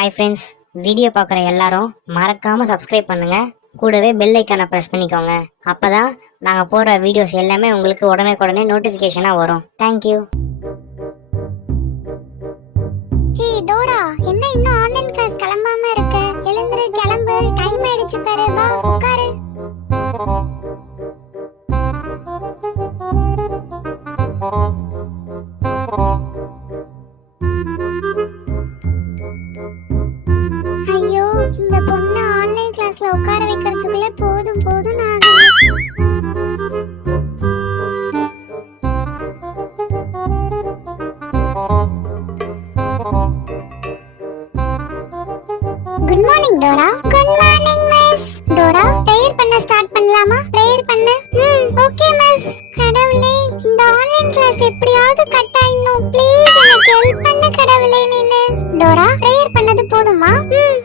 Hi friends, video பார்க்குற எல்லாரும் மறக்காமல் சப்ஸ்கிரைப் பண்ணுங்கள். கூடவே பெல் ஐக்கானை ப்ரெஸ் பண்ணிக்கோங்க. அப்போ தான் நாங்கள் போடுற வீடியோஸ் எல்லாமே உங்களுக்கு உடனே நோட்டிஃபிகேஷனாக வரும். தேங்க்யூ. ஹே டோரா, என்ன இன்னும் ஆன்லைன் கிளாஸ் கிளம்பாம இருக்க? எழுந்திரு, கிளம்பு, டைம் ஆயிடுச்சு பாரு. வா உட்காரு. ஐயோ, இந்த பொண்ணு ஆன்லைன் கிளாஸ்ல உட்கார வைக்கிறதுக்குள்ள போதும் போதும் ஆகுது. Good morning Dora. Good morning miss. Dora, prayer பண்ண ஸ்டார்ட் பண்ணலாமா? பிரேயர் பண்ணு. Okay miss. கடவுளே, இந்த ஆன்லைன் கிளாஸ் எப்படியாவது கட் ஆயிடணும். ப்ளீஸ் எனக்கு ஹெல்ப் பண்ணு கடவுளே நீனு. டோரா, பிரேயர் பண்ணது போதுமா?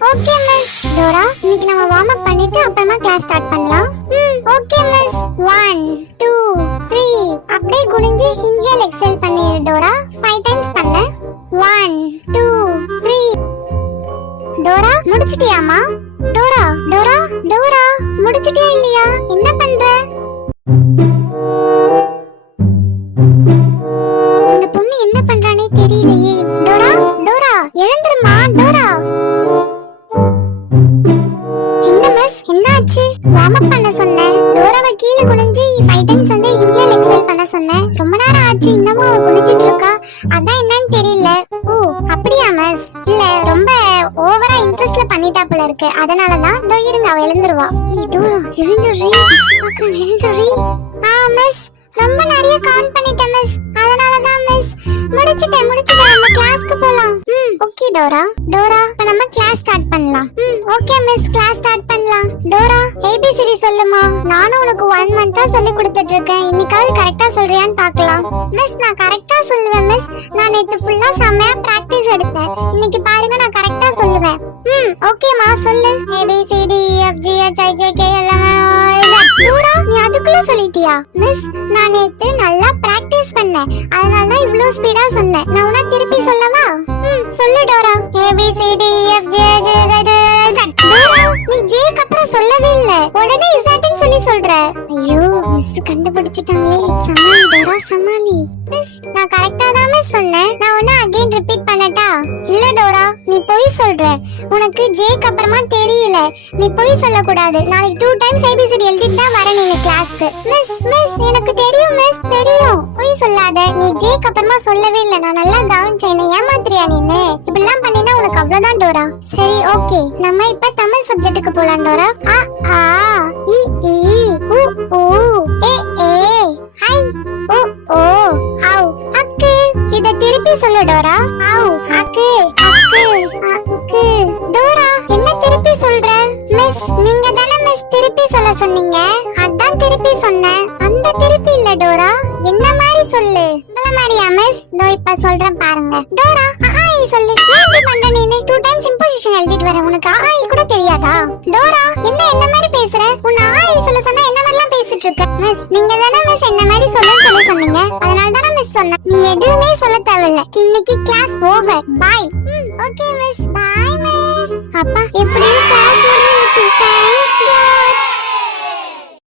Okay miss. டோரா, இன்னைக்கு நம்ம வார்ம் அப் பண்ணிட்டு அப்புறமா கிளாஸ் ஸ்டார்ட் பண்ணலாம். Okay miss. 1 2 3 அப்படியே குனிஞ்சு இன்ஹேல் எக்ஸேல் பண்ணிரு டோரா. 5 டைம்ஸ் பண்ணு. 1 2 3. டோரா, முடிச்சிட்டியாமா? டோரா டோரா டோரா, முடிச்சிட்டியா இல்லையா? என்ன பண்ற? இந்த பொண்ணு என்ன பண்றானே தெரியலையே. டோரா டோரா, எழுந்திருமா டோரா. என்ன மிஸ், என்னாச்சு? வார்ம் அப் பண்ண சொன்னேன். டோராவை கீழே குனிஞ்சு 5 டைம்ஸ் வந்து இன்ஹேல் எக்ஸேல் பண்ண சொன்னேன். ரொம்ப நேரம் ஆச்சு, இன்னமும் அவ குனிஞ்சிட்டு இருக்கா. அதான் என்னன்னு தெரியல. ஓ அப்படியா மிஸ்? இல்ல, ரொம்ப ஓவரா இன்ட்ரெஸ்ட்ல பண்ணிட்டாப்புல இருக்கு, அதனாலதான். இதோ இருங்க, அவ எழுந்துருவா. தூரம் எழுந்துடுறீ, பாக்குறேன் எழுந்துடுறீ. மிஸ், ரொம்ப நிறைய கவுண்ட் பண்ணிட்டேன் மிஸ், அதனாலதான் மிஸ். முடிச்சிட்டேன் நம்ம கிளாஸ்க்கு போலாம். Okay Dora. டோரா, இப்ப நம்ம கிளாஸ் ஸ்டார்ட் பண்ணலாம். ஓகே மிஸ், கிளாஸ் ஸ்டார்ட் பண்ணலாம். டோரா, ABCD சொல்லுமா. நானும் உனக்கு 1 மந்தா சொல்லி கொடுத்துட்டு இருக்கேன். இன்னைக்காவது கரெக்டா சொல்றியான்னு பார்க்கலாம். மிஸ், நான் கரெக்டா சொல்லுவேன் மிஸ். நான் நேத்து ஃபுல்லா செமையா பிராக்டிஸ் எடுத்தேன். இன்னைக்கு பாருங்க, நான் கரெக்டா சொல்லுவேன். ஓகேமா, சொல்லு. ABCDEFGHIJK டோரா, நீ அதுக்குள்ள சொல்லிட்டியா? மிஸ், நான் நேத்து நல்லா பிராக்டிஸ் பண்ணேன், அதனால தான் இவ்ளோ ஸ்பீடா சொன்னேன். நான் உன திருப்பி சொல்லவா? சொல்லு டோரா. ABCDEFGHIJK. டோரா, நீ ஜேக்கு அப்புறம் சொல்லவே இல்ல, உடனே இசட்னு சொல்லி சொல்ற. ஐயோ, மிஸ் கண்டுபிடிச்சிட்டாங்களே. சமாளி டோரா, சமாளி. மிஸ், நான் கரெக்ட்டா தான் மிஸ் சொன்னேன். நான் உன்ன அகைன் ரிப்பீட் பண்ணட்டா? இல்ல டோரா, நீ பொய் சொல்ற. உனக்கு ஜேக்கு அப்புறமா தெரியல. நீ பொய் சொல்ல கூடாது. நாளைக்கு 2 டைம்ஸ் ABCD எழுதிட்டு தான் வர நீ கிளாஸ்க்கு. மிஸ் எனக்கு தெரியும் மிஸ், தெரியும். பொய் சொல்லாத. நீ ஜேக்கு அப்புறமா சொல்லவே இல்ல. நான் நல்லா கவனிச்சேன். ஏமாத்துறியா நீனு? இப்படிலாம் பண்ணினா உனக்கு அவ்வளவுதான் டோரா. சரி ஓகே, நம்ம இப்ப தமிழ் சப்ஜெக்ட்டுக்கு போலாம் டோரா. அ ஆ இ ஈ உ ஊ ஏ ஏ ஐ ஓ ஓ ஔ அக்கு. இத திருப்பி சொல்லு டோரா. ஔ அக்கு அக்கு அக்கு. டோரா, என்ன திருப்பி சொல்ற? மிஸ், நீங்க தானே மிஸ் திருப்பி சொல்ல சொன்னீங்க, அதான் திருப்பி சொன்னேன். அந்த திருப்பி இல்ல டோரா, என்ன மாதிரி சொல்லு. நல்ல மாதிரியா மிஸ்? இதோ இப்ப சொல்றேன் பாருங்க. டோரா, சொல்லு. ஏன் இப்படி பண்ற நீனு? 2 டைம்ஸ் இம்போசிஷன் எழுதிட்டு வர. உனக்கு கூட தெரியாதா? டோரா, என்ன மாதிரி பேசுற? உன்னை சொல்ல சொன்னா என்ன மாதிரிலாம் பேசிட்டு இருக்க? மிஸ், நீங்க தானே மிஸ் என்ன மாதிரி சொல்லி சொன்னீங்க, அதனால தானே மிஸ் சொன்னேன். நீ எதுவுமே சொல்ல தேவையில்ல. இன்னைக்கு class over. Bye. Okay miss, bye miss. அப்பா, எப்படியும் கிளாஸ்